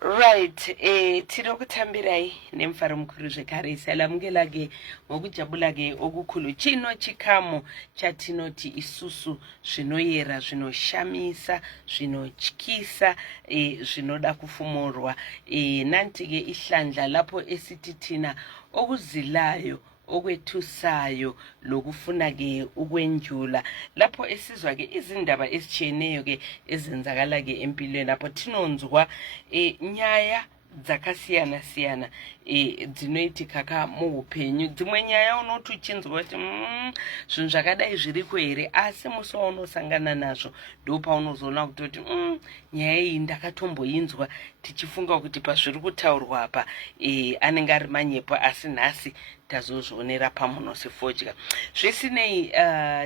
Right, tino kutambirai nemfaro mukuru zvekare salamukela-ke ngokujabula-ke okukhulu chino chikamu chatinoti isusu zvinoyera zvinoshamisa zvinotyisa zvinoda kufumurwa nanti-ke ihlandla lapho esithi thina okuzilayo okwethusayo lokufuna-ke ukwenjula lapho esizwa-ke izindaba ezitshiyeneyo-ke ezenzakala-ke empilweni lapho tinonzwa nyaya dzakasiyana-siyana dzinoitika kaka muupenyu dzimwe nyaya unoti uchinzwa kuti zvinhu zvakadai zviriko here asi musi waunosangana nazvo ndopaunozoona kutoti nyaya iyi ndakatomboinzwa tichifunga kuti pazviri kutaurwa apa anenge ari manyepo asi nhasi tazozvionera pamuno sefodya zvisinei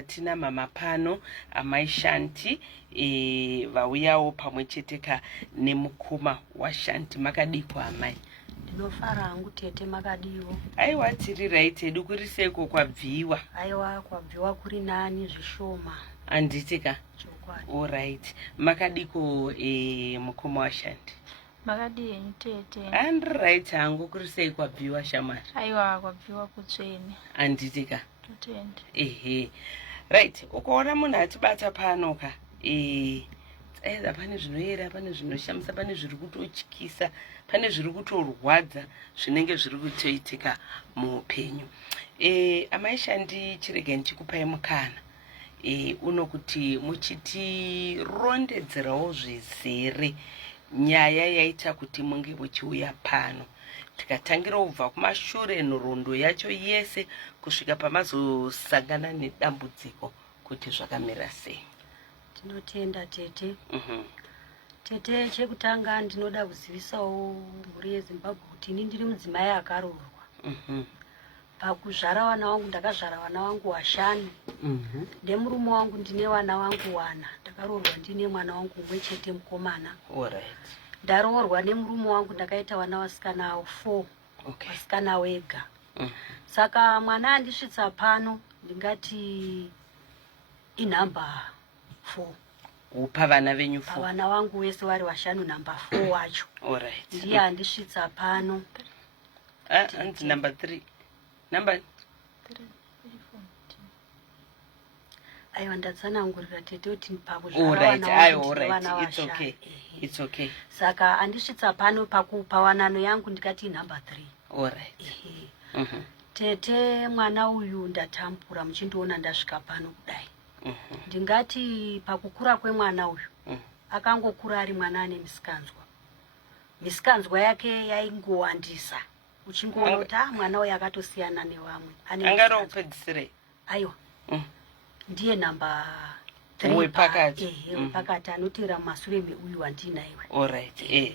tina mama pano amai Shanti vauyawo pamwe cheteka nemukoma waShanti makadikwa amai ndinofara hangu tete makadiwo aiwa tiri right hedu kuri seko kwabviwa aiwa kwabviwa kuri nani zvishoma anditika chokwadi all right makadiko mukoma waShanti makadini tete andiri right hangu kuri sei kwabviwa shamari aiwa kwabviwa kutsvene anditika tutende ehe right ukaona munhu atibata pano ka either pane zvinoyera pane zvinoshamisa pane zviri kutotyisa pane zviri kutorwadza zvinenge zviri kutoitika muupenyu amai Shanti chirege ndichikupai mukana unokuti muchitirondedzerawo zvizere nyaya yaita kuti munge muchiuya pano tikatangira kubva kumashure nhoroondo yacho yese kusvika pamazosangana nedambudziko kuti zvakamira sei. Tinotenda tete. Tete chekutanga ndinoda kuzivisawo mhuri yeZimbabwe kuti ini ndiri mudzimai akaroorwa. Pakuzvara vana vangu ndakazvara vana vangu vashanu. Ndemurume wangu ndine vana vangu wana. Ndakaroorwa ndine mwana wangu umwe chete mukomana. Alright. Ndaroorwa nemurume wangu ndakaita vana vasikana 4. Okay. Vasikana wega. Saka mwana andisvitsa pano ndingati inamba 4. Upa vana venyu 4. Vana vangu wese vari vashanu namba 4 wacho. Alright. Ndiye andisvitsa pano. And number 3. Number 3 aiwa ndatsanangurira tete kuti pakuzvara vana it's okay. It's okay. Saka andisvitsa pano pakupawanano yangu ndikati namba 3. Alright. Tete mwana uyu ndatambura muchindoona ndasvika pano kudai. Ndingati pakukura kwemwana uyu akangokura ari mwana ane misikanzwa. Misikanzwa yake yaingowandisa. Uchingoona kuti mwana uyu akatosiyana nevamwe. Angaro upedzisire. Aiwa. Ndiye namba 3 wepakati. Wepakati anotira mashure meuyu wandinaiwe. Alright.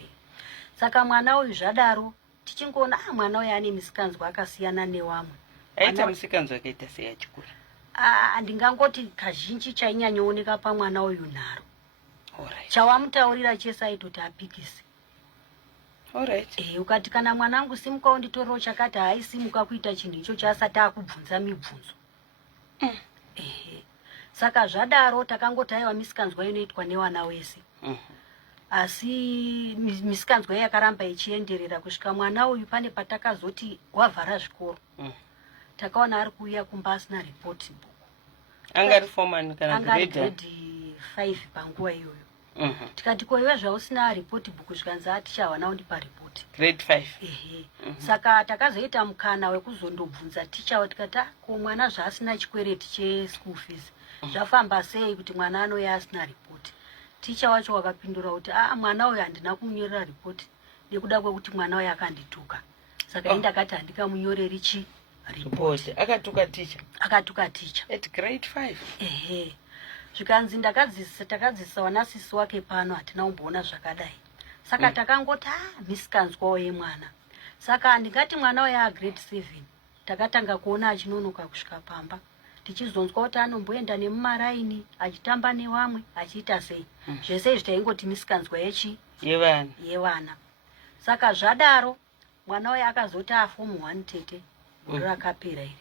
Saka mwana uyu zvadaro tichingoona mwana uyu ane misikanzwa akasiyana nevamwe. Aita misikanzwa akaita sei achikura? Ndingangoti kazhinji chainyanyooneka pamwana uyu nharo. Alright. Chawamutaurira chese aitoti apikise. Alright. Ukati kana mwanangu simukawo nditoriwo chakati haisimuka kuita chinhu icho chaasati akubvunza mibvunzo. Saka zvadaro takangoti aiwa misikanzwa inoitwa nevana wese. Asi misikanzwa yakaramba ichienderera kusvika mwana uyu pane patakazoti wavhara zvikoro. Takaona ari kuuya kumba asina report book. Angari forman kana grade 5 panguva iyoyo. Tikati ko iwe zvausina report book zvikanzi aticha wana undipa report. Grade 5. Saka takazoita mukana wekuzondobvunza ticha tikati ko mwana zvaasina chikwereti che school fees. Zvafamba sei kuti mwana anoya asina report. Ticha wacho wakapindura kuti mwana uyu handina kumunyorera report nekuda kwekuti mwana uyu akandituka. Saka ndakati handikamunyoreri chi report. Akatuka ticha. Akatuka ticha. At grade 5. Zvikanzi takadzisa wanasisi wake pano hatina kumboona zvakadai. Saka takangoti misikanzwawo yemwana. Saka ndingati mwana uyu grade 7 takatanga kuona achinonoka kusvika pamba. Tichizonzwa kuti anomboenda nemumaraini achitamba nevamwe achiita sei. Zvese izvi taingoti misikanzwa yevana. Saka zvadaro mwana uyu akazoti form 1 tete. Rakapera iri.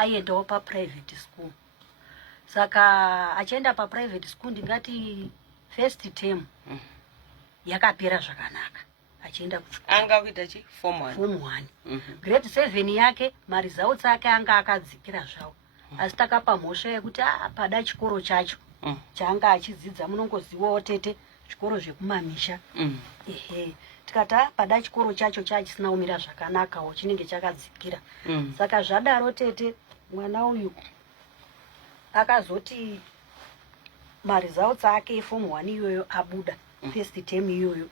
aiendawo paprivate school. Saka achienda paprivate school ndingati first term yakapera zvakanaka. Achienda kuchikoro. Anga kuita chi form 1. Form 1. Grade 7 yake maresults ake anga akadzikira zvawo. Asi takapa mhosva yekuti pada chikoro chacho chaanga achidzidza munongoziwawo tete chikoro zvekumamisha. Ehe. Tikati pada chikoro chacho chisina kumira zvakanakawo chinenge chakadzikira. Saka zvadaro tete mwana uyu akazoti maresults ake form 1 iyoyo abuda first term iyoyo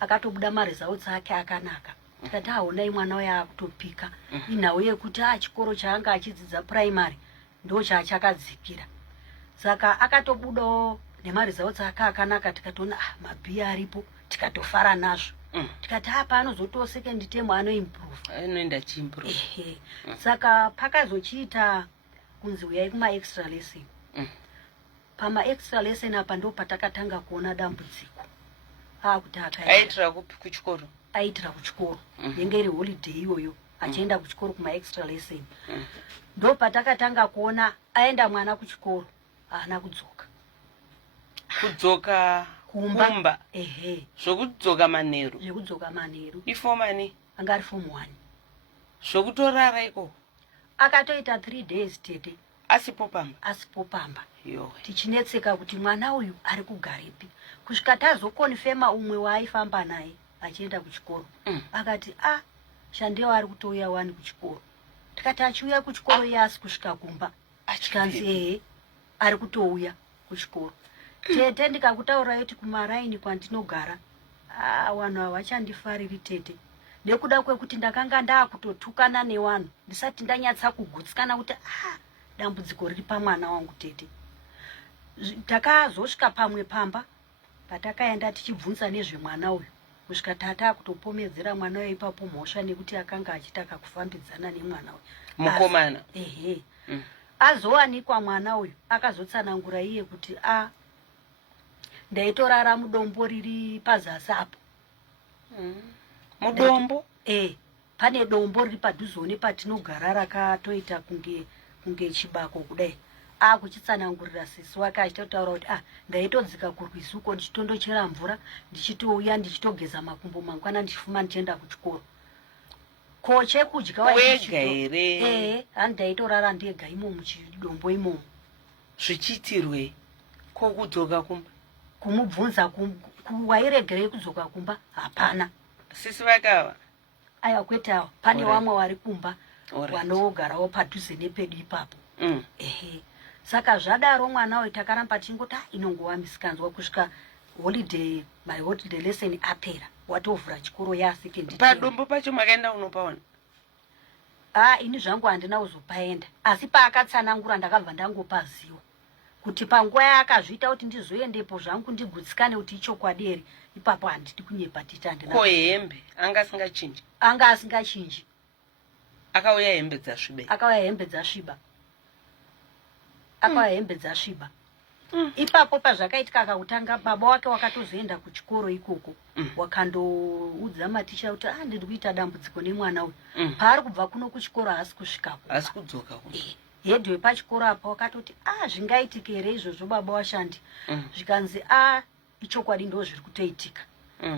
akatobuda maresults ake akanaka. Tikati haonai mwana uyu akutopika inhau yekuti chikoro chaanga achidzidza primary ndo chakadzikira. Saka akatobudawo nemaresults ake akanaka. Tikatoona mabhi aripo tikatofara nazvo. Tikati paanozotiwo second term anoimprove anoenda chiimprove. Saka pakazochiita kunzi uyai kuma extra lesson. Pama extra lesson apa ndo patakatanga kuona dambudziko. Kuti aitira kuchikoro. Aitira kuchikoro. Yenge iri holiday iyoyo achienda kuchikoro kuma extra lesson. Ndo patakatanga kuona aenda mwana kuchikoro haana kudzoka. Kudzoka kumba. Zvokudzoka manheru. Zvokudzoka manheru. Ifomani anga ari form 1. Zvokutorara iko akatoita 3 days tete asipo pamba. Tichinetseka kuti mwana uyu ari kugarepi. Kusvika tazokonfema umwe waaifamba naye achienda kuchikoro. Akati Shandewa ari kutouya wani kuchikoro. Tikati achiuya kuchikoro iye asi kusvika kumba achikanzi ari kutouya kuchikoro. Tete ndikakutaura kuti kumaraini kwandinogara vanhu havachandifariri tete. Nekuda kwekuti ndakanga ndaakutotukana nevanhu ndisati ndanyatsa kugutsikana kuti dambudziko riri pamwana wangu tete. Takazosvika pamwe pamba patakaenda tichibvunza nezvemwana uyu kusvika tata kutopomedzera mwana uyu ipapo mhosva nekuti akanga achitaka kufambidzana nemwana uyu mukomana. Azowanikwa mwana uyu akazotsanangura iye kuti ndaitorara mudombo riri pazasi apo. Mudombo? Pane dombo riri padhuzone patinogara rakatoita kunge chibako kudai. Kuchitsanangurira sisi wake achitotaura kuti ndaitodzika kurwizi uko ndichitondochera mvura ndichitouya ndichitogeza makumbo mangwana ndichifuma ndichienda kuchikoro. Ko chekudya wega here? Ndaitorara ndega imo muchidombo imomo. Zvichiitirwe ko kudzoka kumba? Kumubvunza wairegerei kudzoka kumba? Hapana. Sisi vakava? Aiwa kwete awa. Pane vamwe vari kumba vanogarawo padhuze nepedu ipapo. Saka zvadaro mwana uyu takaramba tingoti inongova misikanzwa kusvika my holiday lesson apera watovhura chikoro second term. Padombo pacho makaenda unopaona? Ini zvangu handina kuzopaenda, asi paakatsanangura ndakabva ndangopaziwa kuti panguva yaakazviita kuti ndizoendepo zvangu ndigutsikane kuti ichokwadi here, ipapo handidi kunyepa tita handina. Ko hembe anga asingachinji? Anga asingachinji. Akauya hembe dzasviba? Akauya hembe dzasviba. Akauya hembe dzasviba. Ipapo pazvakaitika akakutanga baba wake wakatozoenda kuchikoro ikoko. Wakandoudza maticha kuti ndiri kuita dambudziko nemwana uyu. Paari kubva kuno kuchikoro haasi kusvikapo. Haasi kudzoka kuno. Hedhi wepachikoro apo wakatoti zvingaitika here izvozvo baba washandi. Zvikanzi ichokwadi ndo zviri kutoitika.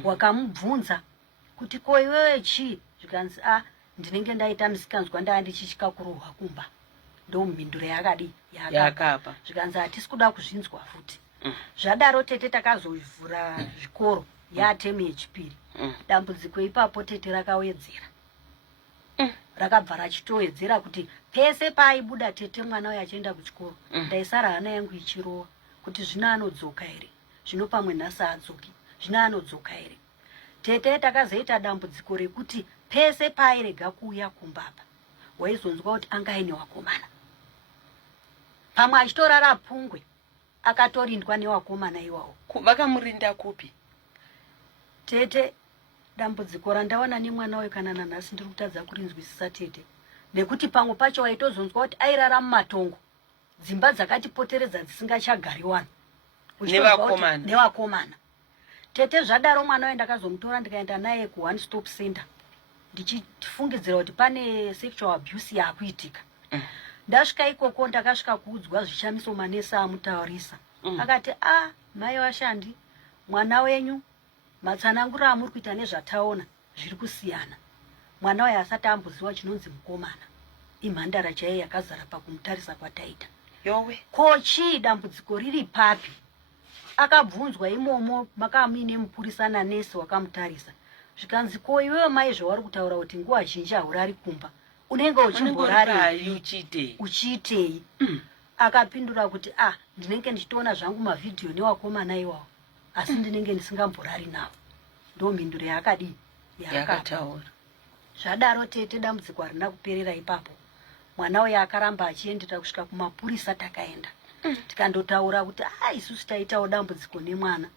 Wakamubvunza kuti ko iwewe chii? Zvikanzi ndinenge ndaita misikanzwa ndaa ndichichika kurohwa kumba. Ndo mhinduro yakadi yakapa. Zvikanzi hatisi kuda kuzvinzwa futi. Zvadaro tete takazovhura zvikoro yatemu yechipiri. Dambudziko ipapo tete rakawedzera. Rakabva rachitowedzera kuti pese paaibuda tete mwana uyu achienda kuchikoro ndaisara hana yangu ichirowa kuti zvino anodzoka here, zvino pamwe nhasi adzoki, zvino anodzoka here. Tete takazoita dambudziko rekuti pese paairega kuuya kumbapa waizonzwa kuti anga aine wakomana. Pamwe achitorara Pungwe akatorindwa newakomana iwawo. Vakamurinda kupi? Tete dambudziko randawana nemwana uyu kana nanhasi ndiri kutadza kurinzwisisa tete. Nekuti pamwe pacho waitozonzwa kuti airara mumatongo, dzimba dzakatipoteredza dzisingachagari vanhu. Nevakomana. Tete zvadaro mwana uyu ndakazomutora ndikaenda naye ku one stop center. Ndichifungidzira kuti pane sexual abuse yaakuitika. ndasvika ikoko ndakasvika kuudzwa zvishamiso manesi amutaurisa akati mai washandi mwana wenyu matsananguro amuri kuita nezvataona zviri kusiyana. Mwana waye asati amboziva chinonzi mukomana, imhandara chaiyo yakazara pakumutarisa kwataita. Yowe Ko chii dambudziko riri papi? Akabvunzwa imomo makamuine mupurisa nanesi wakamutarisa. Zvikanzi ko iwewe mai zvauri kutaura kuti nguva zhinji haurari kumba, unenge uchimborari uchiitei? Akapindura kuti ndinenge ndichitoona zvangu mavhidhiyo newakomana iwawo, asi ndinenge ndisingamborari navo. Ndo mhinduro yakadii yakataura. Zvadaro tete dambudziko harina kuperera ipapo. Mwana uyu akaramba achiendera kusvika kumapurisa takaenda. Tikandotaura kuti isusu taitawo dambudziko nemwana.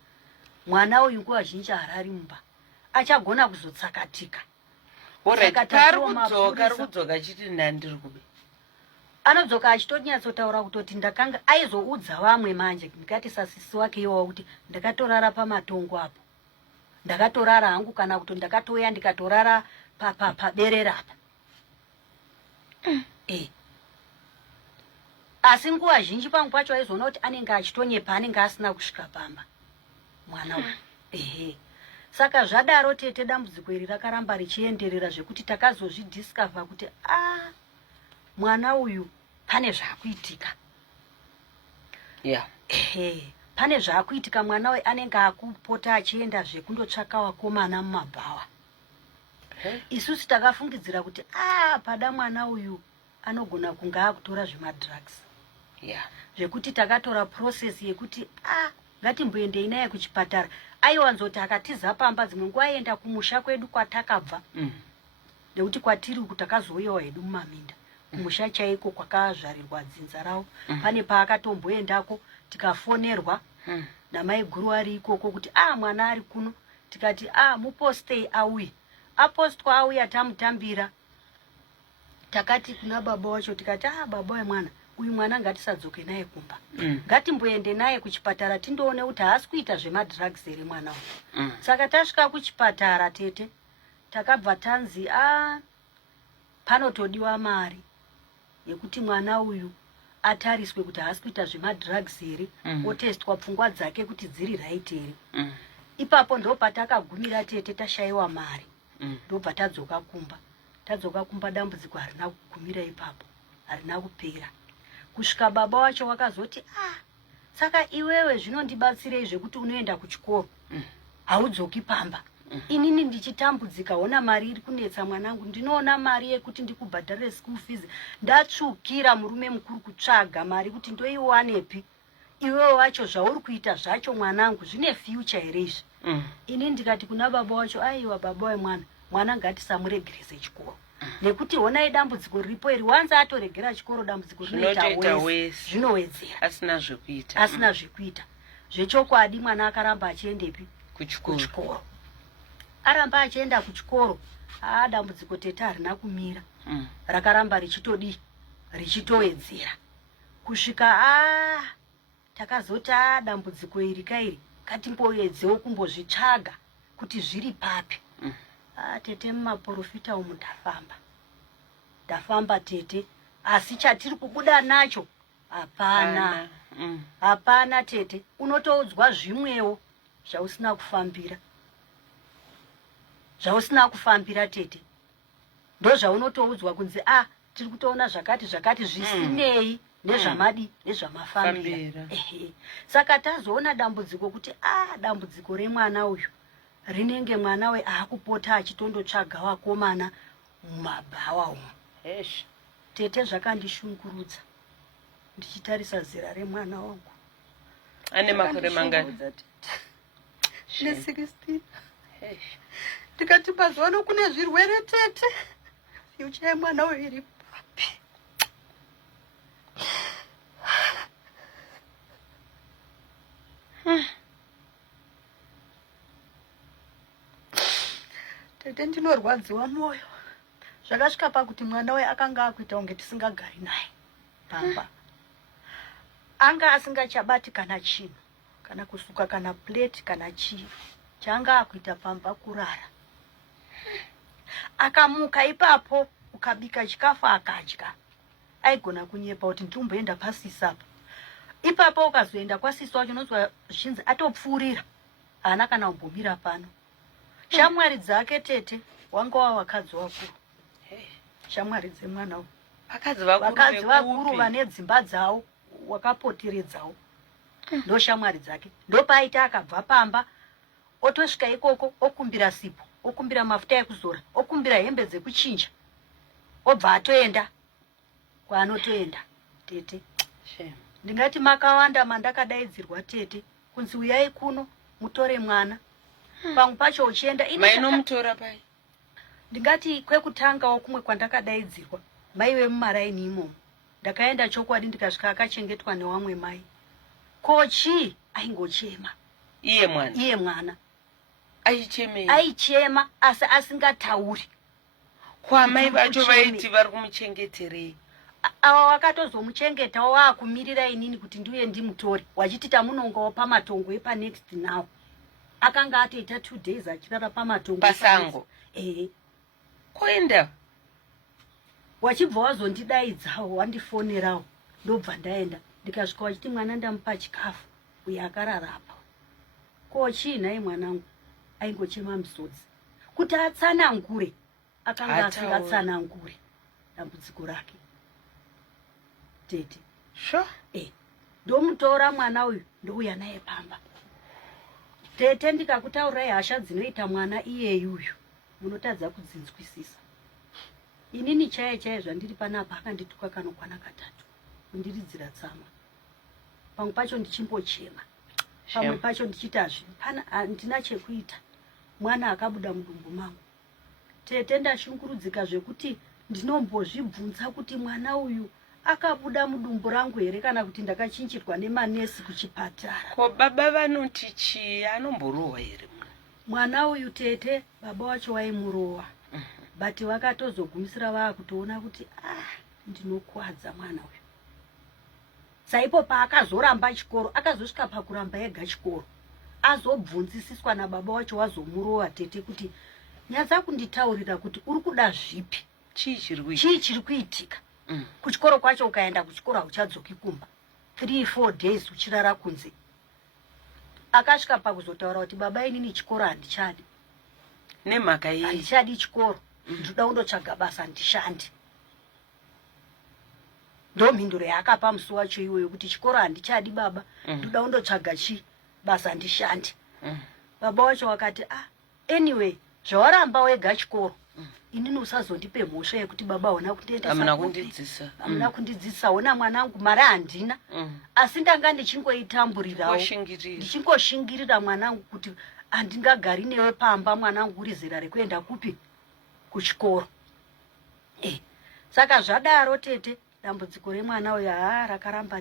Mwana uyu nguva zhinji harari mumba, achagona kuzotsakatika. Kari kudzoka chiti ndandiri kube. Anodzoka achitonyatsotaura kutoti ndakanga aizoudza vamwe manje, ndikati sasisi wake iwawo kuti ndakatorara pamatongo apo. Ndakatorara hangu kana kuti ndakatoya ndikatorara paberera apa. Asi nguva zhinji pangu pacho aizoona kuti anenge achitonyepa, anenge asina kusvika pamba mwana uyu. Saka zvadaro tete dambudziko iri rakaramba richienderera zvekuti takazozvidhiskavha kuti mwana uyu pane zvaakuitika. Pane zvaakuitika. Mwana uyu anenge akupota achienda zvekundotsvaka wakomana mumabhawa. Isusu takafungidzira kuti pada mwana uyu anogona kunga akutora zvemadrugs. Zvekuti takatora process yekuti ngatimboendei naye kuchipatara. Aiwanzoti akatiza pamba dzimwe nguva aenda kumusha kwedu kwatakabva. Nekuti kwatiri takazouyawo hedu mumaminda. Kumusha chaiko kwakazvarirwa dzinza rawo. Pane paakatomboendako tikafonerwa namai guru ari ikoko kuti mwana ari kuno. Tikati mupostei auyi. Apostwa auya tamutambira. Takati kuna baba wacho tikati baba wemwana uyu mwana ngatisadzoke naye kumba. Ngatimboende naye kuchipatara tindoone kuti haasi kuita zvemadrugs ere mwana uyu. Saka tasvika kuchipatara tete takabva tanzi panotodiwa mari yekuti mwana uyu atariswe kuti haasi kuita zvemadrugs ere, otestwa pfungwa dzake kuti dziri right ere. Ipapo ndo patakagumira tete tashayiwa mari. Ndobva tadzoka kumba. Tadzoka kumba dambudziko harina kugumira ipapo, harina kupera. Kusvika baba wacho wakazoti saka iwewe zvinondibatsirei zvekuti unoenda kuchikoro haudzoki pamba. Inini ndichitambudzika, ona mari iri kunetsa mwanangu, ndinoona mari yekuti ndikubhadharire school fees. Ndatsvukira murume mukuru kutsvaga mari kuti ndoiwanepi. Iwewe wacho zvauri kuita zvacho mwanangu zvine future ere izvi. Ini ndikati kuna baba wacho aiwa baba wemwana, mwana ngatisamuregerese chikoro. Nekuti honai dambudziko riripo iri, wanza atoregera chikoro dambudziko rinoita wese, zvinowedzera. Asina zvekuita. Zvechokwadi mwana akaramba achiendepi kuchikoro. Aramba achienda kuchikoro, dambudziko tete harina kumira. Rakaramba richitowedzera. Kusvika takazoti dambudziko iri kairi ngatimboedzewo kumbozvitsvaga kuti zviri papi. Tete mumaprofita umu ndafamba tete, asi chatiri kubuda nacho hapana. Hapana tete, unotoudzwa zvimwewo zvausina kufambira. Zvausina kufambira tete. Ndo zvaunotoudzwa kunzi tiri kutoona zvakati zvisinei nezvamafambira. Saka tazoona dambudziko kuti dambudziko remwana uyu rinenge mwana we akupota achitondotsvaga wakomana mumabhawa umu. Tete zvakandishungurudza ndichitarisa zera remwana wangu. Ane makore mangani? 16. Ndikati pazano kune zvirwere tete, future yemwana uyu iri papi. Tete ndinorwadziwa mwoyo. Zvakasvika pakuti mwana we akanga akuita unge tisingagari naye pamba. Anga asingachabati kana chinhu, kana kusuka kana plate kana chii. Changa akuita pamba kurara. Akamuka ipapo ukabika chikafu akadya. aigona kunyepa kuti nditomboenda pasisi apa. Ipapo ukazoenda kwasisi wacho unonzwa zvinzi atopfuurira, haana kana kumbobira pano. Shamwari dzake tete wanga wakadzi wakuru. Shamwari dzemwana uyu vakadzi vakuru vane dzimba dzavo wakapoteredzawo ndo shamwari dzake. Ndopaita akabva pamba otosvika ikoko okumbira sipo, okumbira mafuta ekuzora, okumbira hembe dzekuchinja, obva atoenda kwaanotoenda. Tete ndingati makawanda mandakadaidzirwa tete kunzi uyai kuno mutore mwana. Pamwe pacho uchienda mainomutora pai. Ndingati kwekutangawo kumwe kwandakadaidzirwa mai vemumaraini imomo. Ndakaenda chokwadi ndikasvika akachengetwa newamwe mai. Kochi aingochema. Iye mwana aichema asi asingatauri. Kwamai vacho vaiti vari kumuchengeterei? Ava vakatozomuchengetawo waakumirira inini kuti ndiuye ndimutore, wachiti tamunongawo pamatongo epanext now. Akanga atoita 2 days achirara pamatongo pasango. Koenda wachibva wazondidaidzawo wandifonerawo, ndobva ndaenda ndikasvika wachiti mwana ndamupa chikafu, uye akarara apa. Kochi nhai mwanangu aingochema misodzi kuti atsanangure, akanga asingatsanangure dambudziko rake. Tete ndomutora mwana uyu ndouya naye pamba. Tete ndikakutaurirai hasha dzinoita mwana iyeyuyu munotadza kudzinzwisisa. Inini chaiye zvandiri panapa akandituka kanokwana 3 kundiridzira tsama. Pamwe pacho ndichimbochema, pamwe pacho ndichitazve pana handina chekuita, mwana akabuda mudumbu mangu. Tete ndashungurudzika zvekuti ndinombozvibvunza kuti mwana uyu akabuda mudumbu rangu here kana kuti ndakachinjirwa nemanesi kuchipatara. Ko baba vanoti chii? Anomborohwa here mwana uyu? Tete baba wacho waimurohwa, but vakatozogumisira vakutoona kuti ndinokwadza mwana uyu. Saipo paakazoramba chikoro, akazosvika pakuramba ega chikoro, azobvunzisiswa nababa wacho wazomurohwa tete kuti nyadza kunditaurira kuti uri kuda zvipi, chii chiri kuitika. Kuchikoro kwacho ukaenda kuchikoro hauchadzoki kumba, 3-4 days uchirara kunze. Akasvika pakuzotaura kuti baba inini chikoro handichadi. Nemhaka yei? Handichadi chikoro, ndoda kundotsvaga basa ndishandi. Ndo mhinduro yaakapa musi wacho iwoyo kuti chikoro handichadi baba, ndoda kundotsvaga basa ndishandi. Baba wacho wakati anyway zvawaramba wega chikoro, inini usazondipe mhosva yekuti baba hauna kundiendesa. Hamuna kundidzidzisa, ona mwanangu mari handina, asi ndanga ndichingoitamburirawo, ndichingoshingirira mwanangu kuti handingagari newe pamba mwanangu uri zera rekuenda kupi? Kuchikoro. Saka zvadaro tete dambudziko remwana uyu rakaramba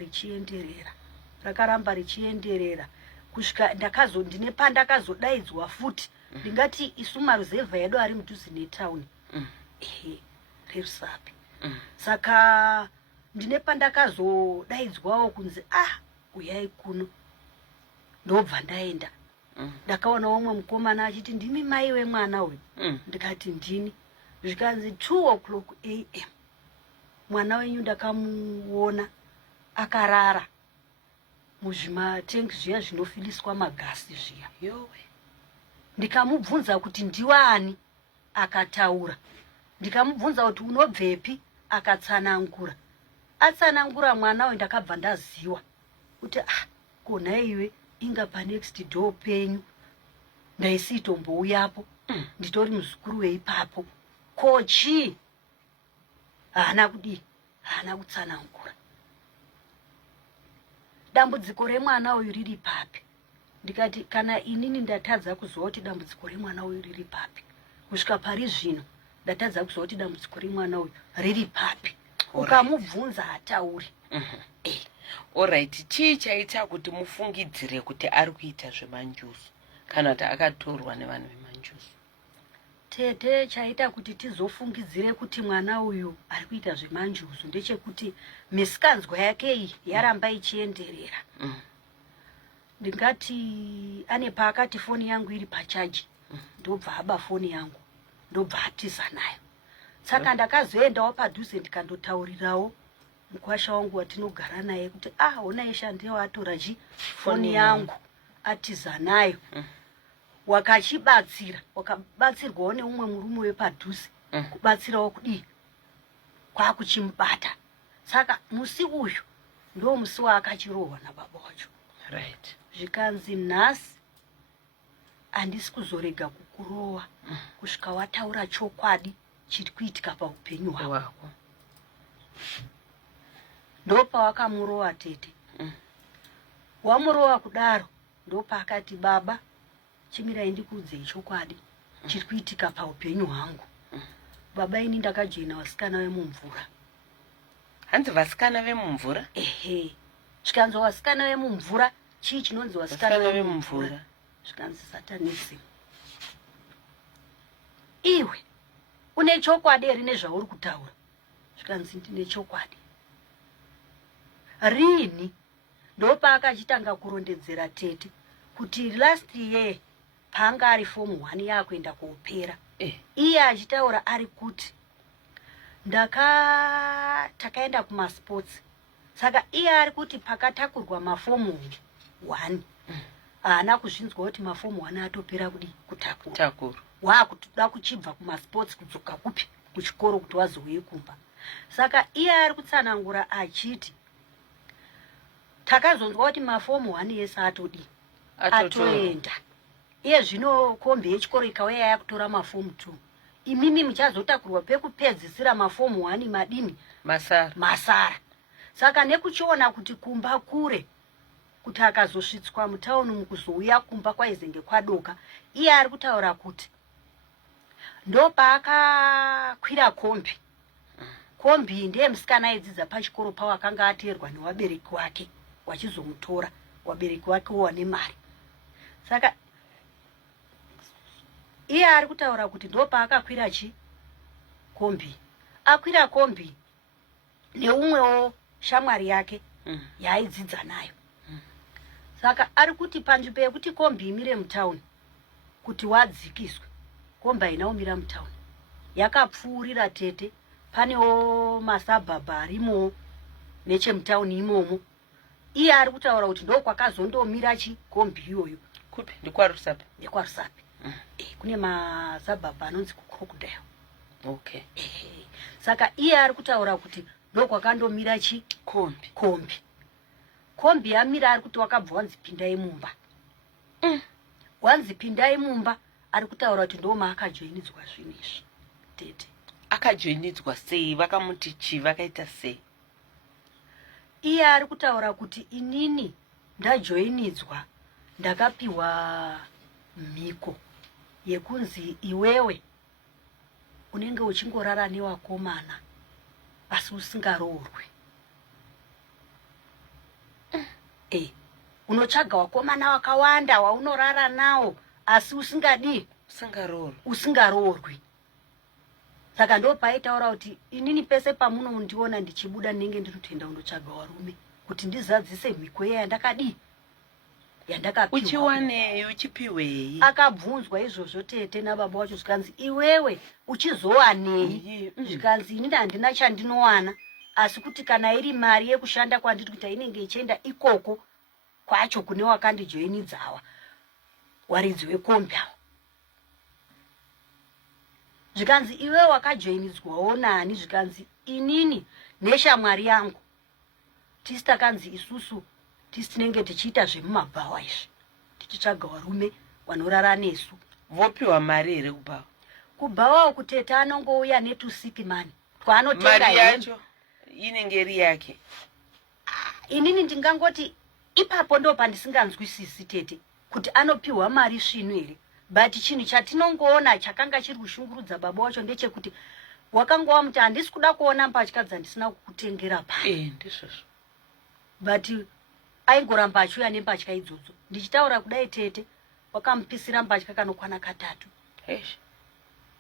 richienderera kusvika ndine pandakazodaidzwa futi. Ndingati isu maruzevha edu ari mudhuze netauni reRusapi. Saka ndine pandakazodaidzwawo kunzi uyai kuno. Ndobva ndaenda, ndakaona umwe mukomana achiti ndimi mai wemwana uyu. Ndikati ndini. Zvikanzi 2 AM mwana wenyu ndakamuona akarara muzvimatengi zviya zvinofiliswa magasi zviya. Ndikamubvunza kuti ndiwani, akataura. Ndikamubvunza kuti unobvepi, akatsanangura. Atsanangura mwana uyu ndakabva ndaziwa kuti kona iwe inga panext door penyu ndaisiitombouyapo, nditori muzukuru weipapo. Kochi haana kutsanangura. Dambudziko remwana uyu riri papi? Ndikati kana inini ndatadza kuziva kuti dambudziko remwana uyu riri papi, kusvika pari zvino ndatadza kuziva kuti dambudziko remwana uyu riri papi. Ukamubvunza hatauri. Alright, chii chaita kuti mufungidzire kuti ari kuita zvemanjusu kana kuti akatorwa nevanhu vemanjusu? Tete chaita kuti tizofungidzire kuti mwana uyu ari kuita zvemanjusu ndechekuti misikanzwa yake iyi yaramba ichienderera. Ndingati ane paakati foni yangu iri pachaji, ndobva aba foni yangu, ndobva atiza nayo. Saka ndakazoendawo padhuze ndikandotaurirawo mukwasha wangu watinogara naye kuti ona Esha ndiye watora foni yangu atiza nayo. Wakachibatsira, wakabatsirwawo neumwe murume wepadhuze kubatsirawo kudii kwakuchimubata. Saka musi uyu ndo musi waakachirohwa nababa wacho. Right. Zvikanzi nhasi handisi kuzorega kukurowa kusvika wataura chokwadi chiri kuitika paupenyu hwako. Ndo pawakamurowa tete. Wamurowa kudaro ndo paakati baba chimirai ndikuudzei chokwadi chiri kuitika paupenyu hwangu. Baba ini ndakajoina vasikana vemumvura. Hanzi vasikana vemumvura? Ehe. Zvikanzi vasikana vemumvura, chii chinonzi vasikana vemumvura? Zvikanzi Satanism. Iwe une chokwadi ere nezvauri kutaura? Zvikanzi ndine chokwadi. Rini ndo paakachitanga kurondedzera tete kuti last year paanga ari form 1 yakuenda koopera. Iye achitaura ari kuti takaenda kumasports. Saka iye ari kuti pakatakurwa mafomu 1 haana kuzvinzwa kuti mafomu 1 atopera kudi kutakurwa. Waakutoda kuchibva kumasports kudzoka kupi kuchikoro kuti wazouye kumba. Saka iye ari kutsanangura achiti takazonzwa kuti mafomu 1 yese atoenda. Iye zvino kombi yechikoro ikauya yakutora mafomu 2. Imimi muchazotakurwa pekupedzisira mafomu 1 madini masara. Saka nekuchiona kuti kumba kure kuti akazosvitswa mutauni mukuzouya kumba kwaizenge kwadoka, iye ari kutaura kuti ndo paakakwira kombi. Kombi ndiye musikana aidzidza pachikoro pawo akanga ateerwa newabereki wake wachizomutora, wabereki wake wane mari. Saka iye ari kutaura kuti ndo paakakwira kombi. Akwira kombi neumwewo shamwari yake yaaidzidza nayo. Saka ari kuti panzvimbo yekuti kombi imire mutauni kuti wadzikiswe, kombi hainaumira mutauni, yakapfuurira tete. Panewo masabhabha arimo nechemutauni imomo. Iye ari kutaura kuti ndo kwakazondomira kombi iyoyo. Kupi? Ndikwarusapi? Ndikwarusapi. Kune masabhabha anonzi kuCrocodile. Okay. Saka iye ari kutaura kuti ndo kwakandomira kombi. Kombi yamira ari kuti wakabva wanzi pindai mumba. Wanzi pindai mumba ari kutaura kuti ndo maakajoinidzwa zvinezvi. Tete. Akajoinidzwa sei? Vakamuti chi? Vakaita sei? Iye ari kutaura kuti inini ndajoinidzwa, ndakapiwa mhiko yekunzi iwewe unenge uchingorara newakomana asi usingaroorwe. Unotsvaga wakomana wakawanda waunorara nawo asi usingaroorwi. Saka ndo paitaura kuti inini pese pamunondiona ndichibuda ndinenge ndinotoenda undotsvaga varume kuti ndizadzise mhiko yandakapiwa. Uchiwanei? Uchipiwei? Akabvunzwa izvozvo tete nababa wacho zvikanzi iwewe uchizowanei? Zvikanzi inini handina chandinowana, asi kuti kana iri mari yekushanda kwandiri kuita inenge ichienda ikoko kwacho kune wakandijoinidzawa waridzi wekombi awa. Zvikanzi iwe wakajoinidzwawo nani? Zvikanzi inini neshamwari yangu tisi takanzi isusu tisi tinenge tichiita zvemumabhawa izvi tichitsvaga varume vanorara nesu. Vopiwa mari here kubhawa? Kubhawawo kutete anongouya netusiki mani kwaanotenga. Mari yacho inenge iri yake. Inini ndingangoti ipapo ndo pandisinganzwisisi tete kuti anopiwa mari svino here. But chinhu chatinongoona chakanga chiri kushungurudza baba wacho ndechekuti wakanga wamuti handisi kuda kuona mbatya dzandisina kukutengera pano. Ndizvozvo. But aingoramba achiuya nembatya idzodzo. Ndichitaura kudai tete wakamupisira mbatya kanokwana 3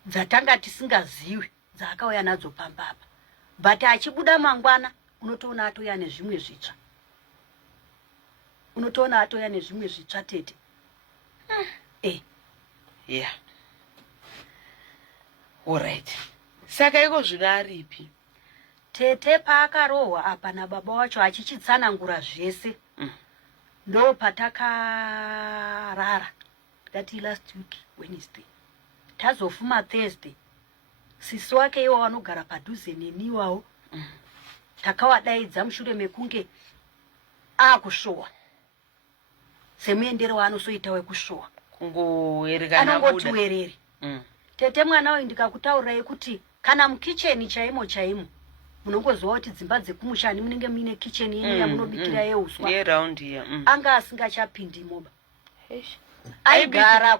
dzatanga tisingazivi dzaakauya nadzo pambapa. But achibuda mangwana unotoona atoya nezvimwe zvitsva. Unotoona atoya nezvimwe zvitsva tete. Yeah. Alright. Saka iko zvino aripi? tete paakarohwa apa nababa wacho achichitsanangura zvese ndo patakarara ngati last week Wednesday tazofuma Thursday sisi wake iwo vanogara padhuze neniwawo takawadaidza mushure mekunge akushowa semuendero waanosoita wekushowa anongotiwerere tete mwana uyu ndikakutaurirai kuti kana mukicheni chaimo chaimo munongozwa kuti dzimba dzekumushani munenge muine kicheni yenyu yamunobikira yeuswa anga asingachapindi moba aigara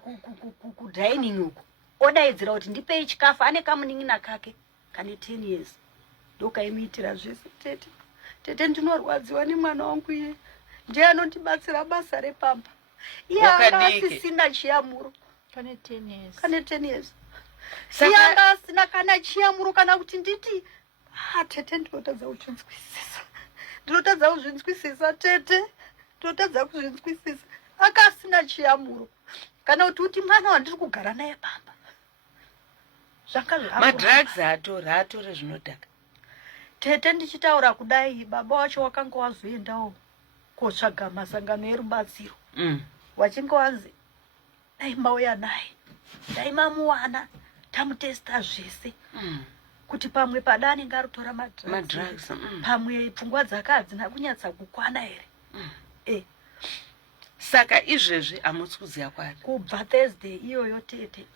kudining uko odaidzira kuti ndipei chikafu ane kamunin'ina kake kane 10 years ndokaimuitira zvese tete ndinorwadziwa nemwana wangu iye ndiye anondibatsira basa repamba iye anga asisina chiyamuro kane 10 years iye anga asina kana chiyamuro kana kuti nditi tete ndinotadza kuzvinzwisisa tete ndinotadza kuzvinzwisisa aka asina chiyamuro kana kuti uti mwana wandiri kugara naye pamba madrugs atore zvinodhaka tete ndichitaura kudai baba wacho wakanga wazoendawo kotsvaga masangano erubatsiro wachinge wanzi dai mauya naye dai mamuwana tamutesta zvese kuti pamwe pada anenge arutora madrugs pamwe pfungwa dzake hadzina kunyatsa kukwana here saka izvezvi hamutsi kuziva kwari kubva Thursday iyoyo tete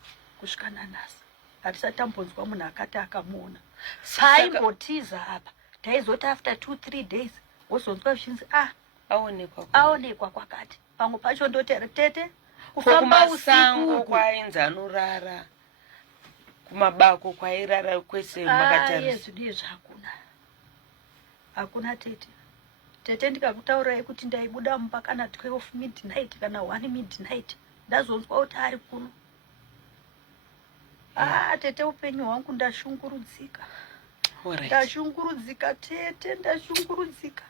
kusvika nanhasi hatisati tambonzwa munhu akati akamuona paimbotiza apa taizoti after 2-3 days wozonzwa zvichinzi aonekwa kwakati pamwe pacho ndoti tete kufamba usiku kwainzi anorara kumabako kwairara kwese makatarizvidizvi hakuna tete ndikakutaurirai kuti ndaibuda mumba kana 12 midnight kana 1 midnight ndazonzwa kuti ari kuno tete upenyu hwangu ndashungurudzika tete ndashungurudzika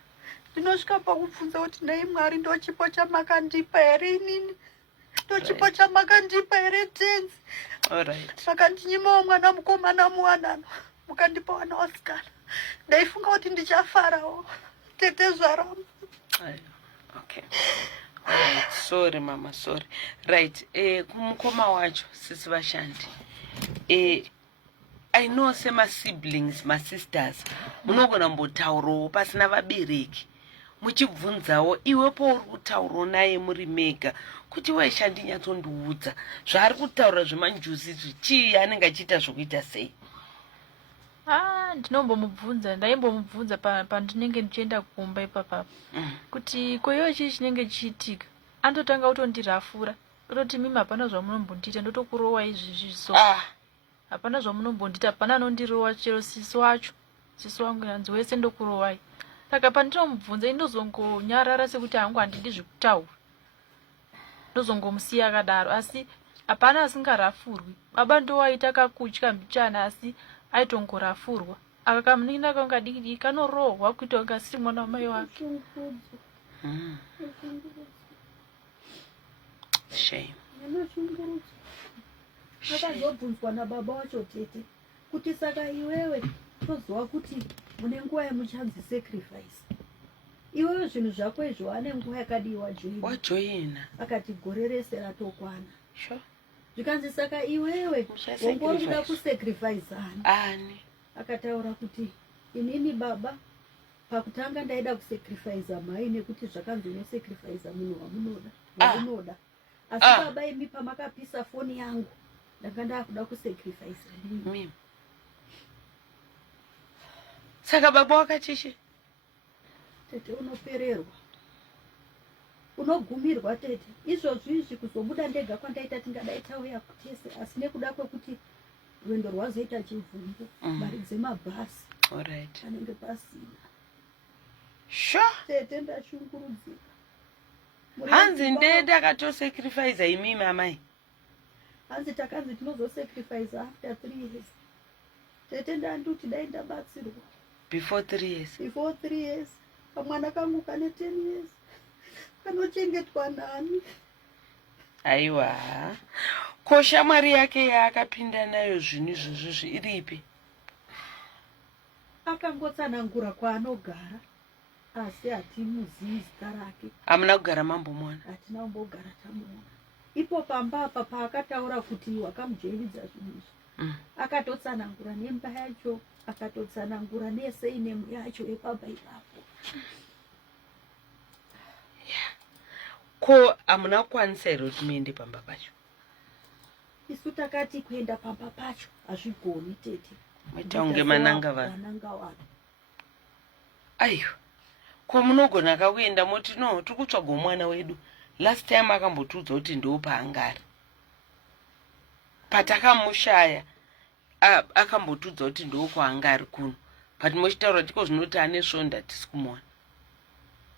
ndinosvika pakubvunza kuti ndai Mwari ndo chipo chamakandipa here inini ndo chipo chamakandipa here tenzi makandinyimawo mwana mukomana muwanano mukandipa wana wasikana ndaifunga kuti ndichafarawo tete zvaramba sorry mama sorry right kumukoma wacho sisi vashandi I know sema-siblings ma-sisters munogona mbotaurawo pasina vabereki muchibvunzawo iwepo uri kutaurawo naye muri mega kuti waishandi nyatsondiudza zvaari kutaura zvemanjuzi chii anenge achiita zvokuita sei ndinombomubvunza ndaimbomubvunza pandinenge ndichienda kumba ipapapa kuti koiyo chii chinenge chichiitika andotanga kutondirafura ototi mimi hapana zvamunombondiita ndotokurowa izvizvi so hapana zvamunombondiita hapana anondirowa chero sisi wangu yanzi wese ndokurowai saka pandinomubvunza indozongonyarara sekuti hangu handidi zvekutaura ndozongomusiya akadaro asi hapana asingarafurwi baba ndowaita kakutya mbichana asi aitongorafurwa aka kamunin'ina kangu kadiki kanorohwa kuita kunge asiri mwana wamai wake shame akazobvunzwa nababa wacho tete kuti saka iwewe toziva kuti mune nguva yemuchanzi sacrifice iwewe zvinhu zvako izvo ane nguva yakadii wajoina akati gore rese ratokwana zvikanzi saka iwewe wongori kuda kusacrifice ani akataura kuti inini baba pakutanga ndaida kusacrifice mai nekuti zvakanzi unosacrifice munhu wamunoda asi baba imi pamakapisa foni yangu ndanga ndakuda kusacrifice mimi saka baba wakachishi tete unopererwa unogumirwa tete izvozvi izvi kuzobuda ndega kwandaita tingadai tauya kutese asi nekuda kwekuti rwendo rwazoita chivhundu mari dzemabhasi anenge pasina tete ndashungurudzika hanzi ndakatosacrifice imimi amai hanzi takanzi tinozosacrifice after 3 years tete ndanduti dai ndabatsirwa before 3 years kamwana kangu kane 10 years kanochengetwa nani aiwa ko shamwari yake yaakapinda nayo zvinhu izvozvi iripi akangotsanangura kwaanogara asi hatimuzivi zita rake. Hamuna kugara mambomuona? Hatina kumbogara tamuona. Ipo pamba apa paakataura kuti wakamujoinidza zvinhu izvi akatotsanangura nemba yacho, akatotsanangura neseinamu yacho yepamba ipapo. Ko hamuna kukwanisa here kuti muende pamba pacho? Isu takati kuenda pamba pacho hazvigoni tete. Maitaunge mananga vanhu. Aiyo, ko munogona kakuenda moti no tikutsvaga mwana wedu. Last time akambotudza kuti ndo paangari. Patakamushaya akambotudza kuti ndo kwaangari kuno. But mochitaura tiko zvinoti ane svonda tisi kumuona.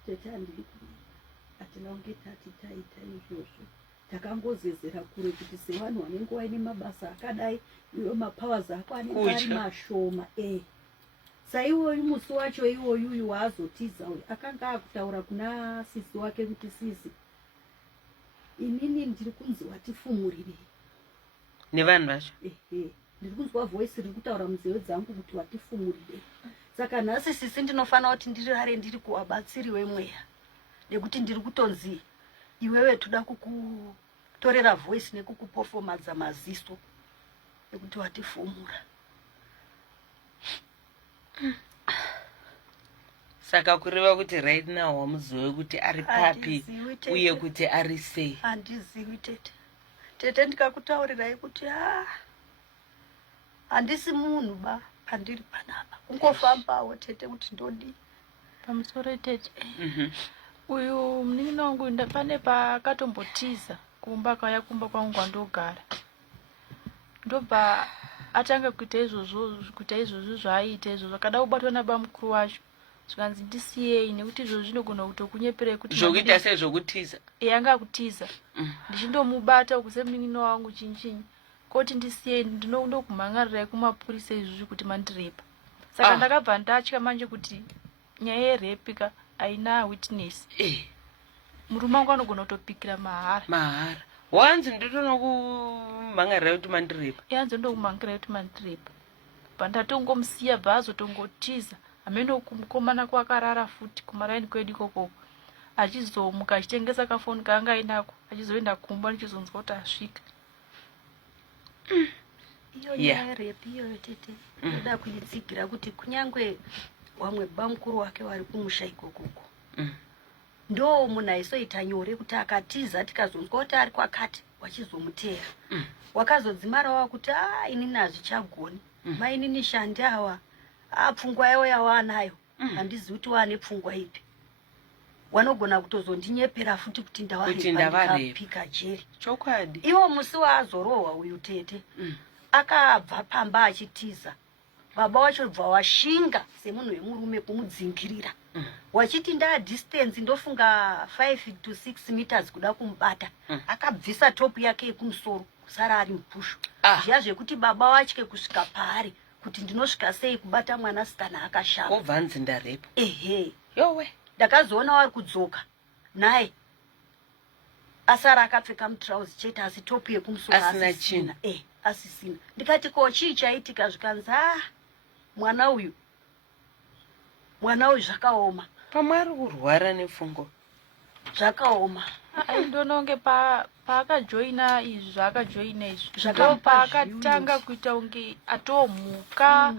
Tete handiri kumira. Hatina kunge tati taita izvozvo. Takangozezera kure kuti sevanhu vanenge vaine mabasa akadai iwo mapowers ako anenge ari mashoma. Saiwoyu musi wacho iwoyuyu waazotiza uyu akanga akutaura kuna sisi wake kuti sisi inini ndiri kunzi watifumurirei nevanhu vacho. Ndiri kunzwa voice riri kutaura munzeve dzangu kuti watifumurirei. Saka nhasi sisi ndinofanira kuti ndirare ndiri kuvabatsiri wemweya nekuti ndiri kutonzi iwewe toda kukutorera voice nekukuperformadza maziso ekuti watifumura. Saka kureva kuti right now wamuzive kuti ari papi uye kuti ari sei? Handizivi tete. Tete ndikakutaurirai kuti handisi munhu ba pandiri panapa. Kungofambawo tete kuti ndodi. Pamusoro tete. Uyu munin'ina wangu pane paakatombotiza kumba kauya kumba kwangu andogara. Ndobva atanga kuita izvozvo zvaaita izvozvo akada kubatwa nabamukuru wacho zvikanzi ndisiyei nekuti izvozvo zvinogona kutokunyeperei kuti zvokuita sei zvokutiza. Anga akutiza ndichindomubata uku semunin'ina wangu chinchinyi koti ndisiyei ndokumhan'arirai kumapurisa izvozvo kuti mandirepa. Saka ndakabva ndatya manje kuti nyaya yerepika haina witness. Murume wangu anogona kutopikira mahara. Wanzi nditono kumhan'arirai kuti mandirepa. Yanzi ndokumhan'arirai kuti mandirepa. Pandatongomusiya bva azotongotiza ameno kumukomana kwakarara futi kumaraini kwedu ikoko achizomuka achitengesa kafoni kaanga ainako achizoenda kumba ndichizonzwa kuti asvika. Iyo nyaya repi iyoyo tete ndoda kuitsigira kuti kunyangwe wamwe bamukuru wake wari kumusha ikokoko ndo munhu aisoita nyore kuti akatiza tikazonzwa kuti ari kwakati wachizomuteera. Wakazodzimarawo kuti inini hazvichagoni mainini shandi awa pfungwa yawo yawanayo handizivi kuti waane pfungwa ipi. Wanogona kutozondinyepera futi kuti ndavarepika jeri. Chokwadi. Iwo musi waazorohwa uyu tete akabva pamba achitiza. Baba wacho bva washinga semunhu wemurume kumudzingirira. Wachiti distance ndofunga 5 to 6 meters kuda kumubata. Akabvisa top yake yekumusoro kusara ari mupushu. Zviya zvekuti baba watye kusvika paari kuti ndinosvika sei kubata mwanasikana akashama. Obva anzi ndarepa. Yowe. Ndakazoona wari kudzoka naye asara akapfeka mutrauzi chete asi top yekumusoro asina china. Asisina. Ndikati ko chii chaitika zvikanzi mwana uyu zvakaoma. Pamwari kurwara nepfungo zvakaoma. Ndononge paakajoina izvi zvaakajoina izvi paakatanga kuita unge atomuka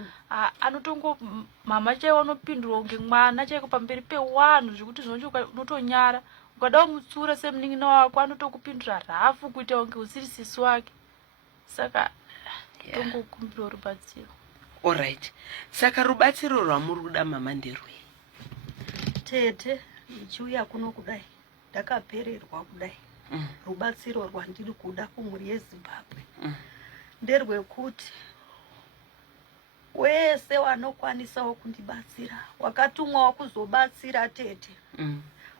anotongo mama chaiwo anopindura unge mwana chaiko pamberi pewanhu zvekuti zvinocho unotonyara ukada kumutsura semunin'ina wako anotokupindura rafu kuita unge usiri sisi wake. Saka tongokumbira rubatsiro. Alright. Saka rubatsiro rwamuri kuda mama nderwei? Tete ndichiuya kuno kudai ndakapererwa kudai. Rubatsiro rwandiri kuda kumhuri yeZimbabwe nderwekuti wese wanokwanisawo kundibatsira wakatumwawo kuzobatsira tete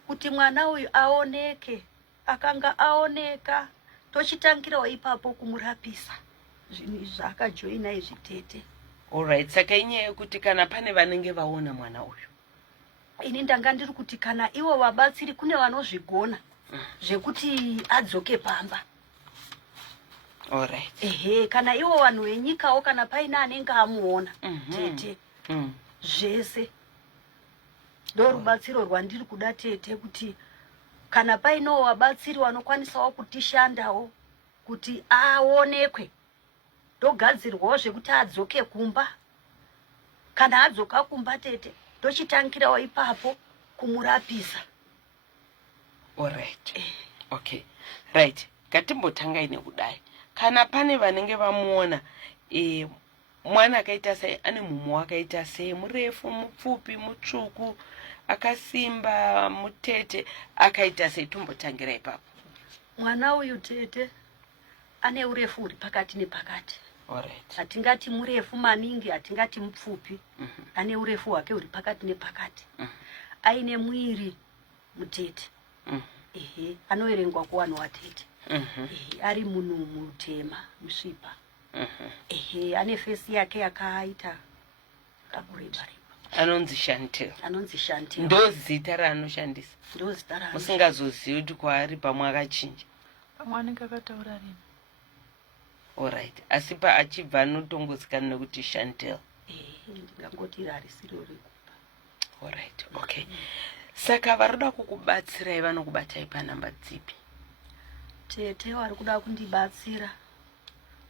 kuti mwana uyu aoneke. Akanga aoneka tochitangirawo ipapo kumurapisa zvinhu zvakajoina izvi tete. Alright. Saka inyaya yekuti kana pane vanenge vaona mwana uyu ini ndanga ndiri kuti kana ivo vabatsiri kune vanozvigona zvekuti adzoke pamba. Alright. Kana ivo vanhu venyikawo kana paina anenge amuona tete zvese. Ndo rubatsiro rwandiri kuda tete, kuti kana paino vabatsiri vanokwanisawo kutishandawo kuti aonekwe, ndogadzirwawo zvekuti adzoke kumba. Kana adzoka kumba tete, ndochitangirawo ipapo kumurapisa. Alright. Okay. Right. Ngatimbotangai nekudai. Kana pane vanenge vamuona mwana akaita sei, ane mumo wakaita sei, murefu, mupfupi, mutsvuku, akasimba, mutete, akaita sei, tombotangira ipapo. Mwana uyu tete ane urefu uri pakati nepakati. Alright. Hatingati murefu maningi, hatingati mupfupi. Ane urefu hwake uri pakati nepakati. Aine mwiri mutete. Anoverengwa kuvanhu vatete. Ari munhu mutema, musvipa. Ane fesi yake yakaita kakureba. Anonzi Chantel. Anonzi Chantel. Ndo zita raanoshandisa. Ndo zita raanoshandisa. Musingazozivi kuti kwaari pamwe akachinja. Pamwe anenge akataura rini. Alright. Asi achibva anotongozikanwa nekuti Chantel. Ndingangoti rarisiro rekupa. Alright. Okay. Saka varikuda kukubatsirai vanokubatai panhamba dzipi? Tete vari kuda kundibatsira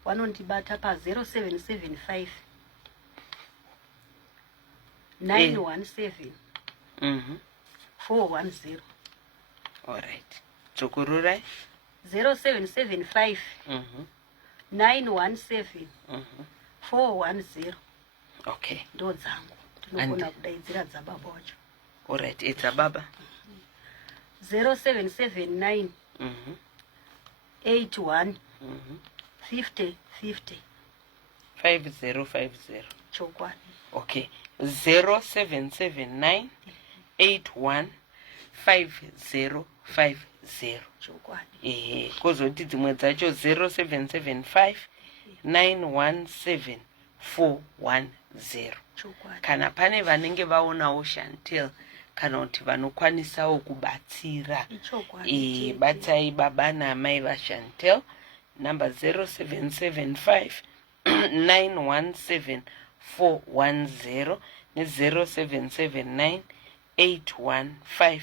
vanondibata pa 0775 917 410. Alright. Chokururai 0775 917 410. Okay. Ndo dzangu tinogona kudaidzira dzababa wacho. Alright. It's a baba 0779 81 50 50. 5050. Chokwadi. Okay. 0779 81 5050. Chokwadi. Kozoti dzimwe dzacho 0775 917 410. Chokwadi. Kana pane vanenge vaonawo Chantel kana kuti vanokwanisawo kubatsira, batsai baba namai vaChantel. Number 0775 917 410 ne0779 815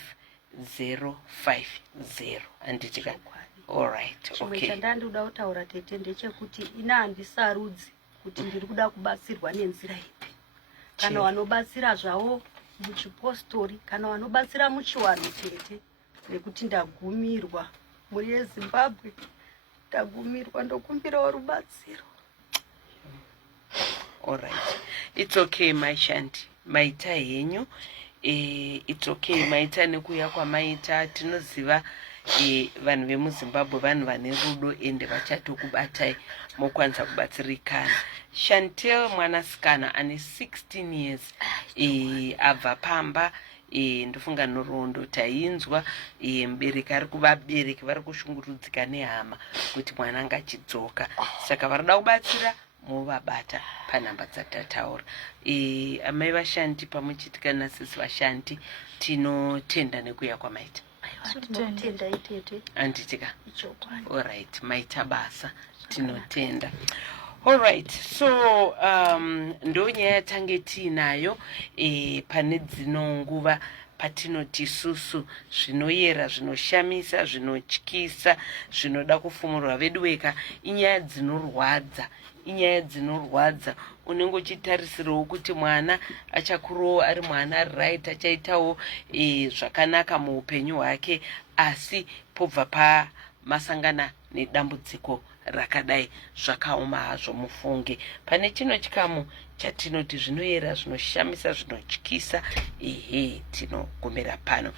050. Anditika. Alright. Chimwe Okay. chandandoda kutaura tete ndechekuti ina handisarudzi kuti ndiri kuda kubatsirwa nenzira ipi. Kana vanobatsira zvavo muchipostori, kana vanobatsira muchiwanhu tete, nekuti ndagumirwa muri yeZimbabwe, ndagumirwa, ndokumbirawo rubatsiro. Alright. It's okay, my Shanti. Maita henyu. It's okay, maita nekuya kwamaita. Tinoziva vanhu vemuZimbabwe vanhu vane rudo ende vachatokubatai mokwanisa kubatsirikana. Chantel mwanasikana ane 16 years. Abva pamba. Ndofunga Norondo tainzwa mubereki ari kuvabereki vari kushungurudzika nehama kuti mwana anga achidzoka. Saka varida kubatsira muvabata panhamba dzatataura. Amai vaShanti pamwechitika nasisi vaShanti tinotenda nekuya kwamaita. Tinotenda itete. Anditika. Ichokwadi. Alright, maita basa tinotenda. Alright, so ndo nyaya tange tinayo pane dzino nguva patinoti susu zvinoyera, zvinoshamisa, zvinotyisa, zvinoda kufumurwa vedu weka, inyaya dzinorwadza. Inyaya dzinorwadza. Unenge uchitarisirawo kuti mwana achakurawo ari mwana ari right, achaitawo zvakanaka muupenyu hwake, asi pobva pamasangana nedambudziko rakadai zvakaoma hazvo mufunge. Pane chino chikamu chatinoti zvinoyera, zvinoshamisa, zvinotyisa, tinogumira pano.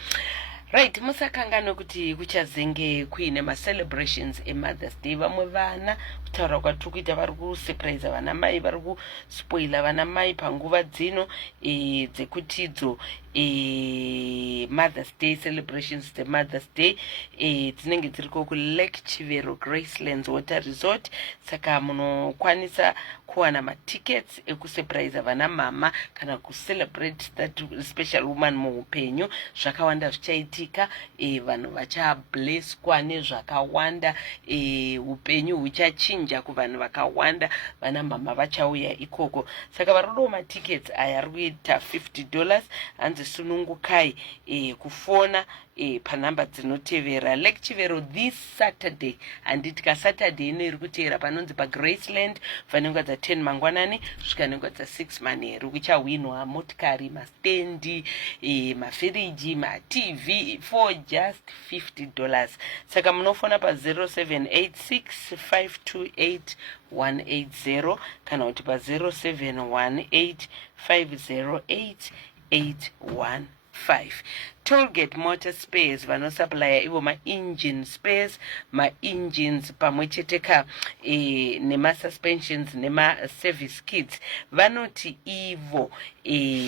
Right, musakanganwe kuti kuchazenge kuine ma-celebrations eMother's Day. Vamwe vana kutaura kwatiri kuita vari kusurprise vana mai, vari kuspoila vana mai panguva dzino dzekutidzo Mother's Day celebrations dzeMother's Day dzinenge dziri kulake Chivero Gracelands Water Resort. Saka munokwanisa kuwana matickets ekusurprise vana mama kana kucelebrate that special woman muupenyu. Zvakawanda zvichaitika, vanhu vachablesswa nezvakawanda, upenyu huchachinja kuvanhu vakawanda, vana mama vachauya ikoko. Saka varodo matickets aya ari kuita $50. Hanzi sunungukai kufona panhamba dzinotevera. Lake Chivero this Saturday, handiti kaSaturday ino iri kuteera panonzi paGraceland fanenguva dza10 mangwanani kusvika nenguva dza6 manheru. Kuchahwinwa motikari, mastendi, mafiriji, matv for just $50. Saka munofona pa0786 528 180 kana kuti pa0718 508 815. Tollgate Motor Spares vanosupplya ivo ma-engine spares, ma-engines pamwecheteka nema-suspensions nema-service kits. Vanoti ivo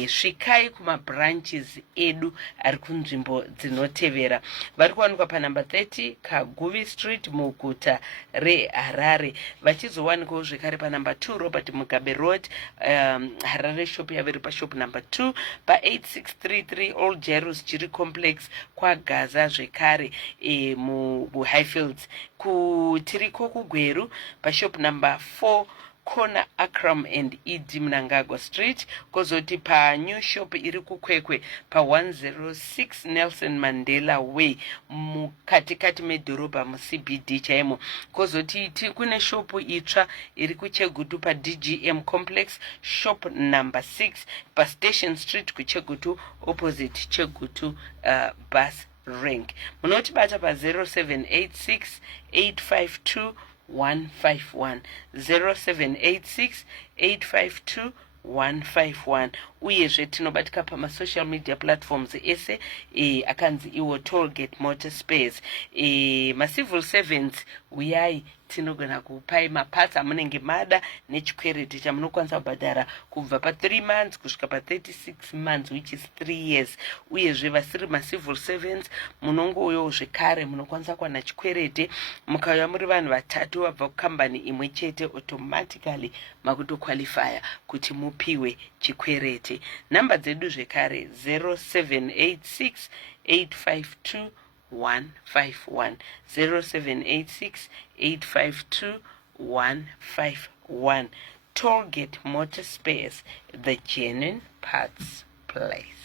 svikai kumabranches edu ari kunzvimbo dzinotevera. Vari kuwanikwa panumber 30 Kaguvi Street muguta reHarare. Vachizowanikwawo zvekare panumber 2 Robert Mugabe Road, Harare shop yavo iri pashop number 2 pa8633 Old Jerusalem Chiri Complex kwaGaza zvekare muHighfields. Kutiriko kuGweru pashop number 4 Corner Akram and Idi Mnangagwa Street. Kozoti pa new shop iri kuKwekwe pa 106 Nelson Mandela Way mukatikati medhorobha muCBD chaimo. Kozoti kune shop itsva iri kuChegutu pa DGM Complex shop number 6 pa Station Street kuChegutu opposite Chegutu bus rank. Munotibata pa 0786 852 151 0786 852 151. Uyezve tinobatika pamasocial media platforms ese akanzi iwo Tollgate Motor Spares. Macivil servants uyai tinogona kupai maparts amunenge mada nechikwereti chamunokwanisa kubhadhara kubva pa3 months kusvika pa36 months which is 3 years. Uyezve vasiri macivil servants munongouyawo zvekare munokwanisa kuwana chikwereti. Mukauya muri vanhu vatatu vabva kukambani imwe chete automatically makutoqualifya kuti mupiwe chikwereti. Namba dzedu zvekare 0786 852 151 0786 852 151. Tollgate Motor Spares, the genuine parts place.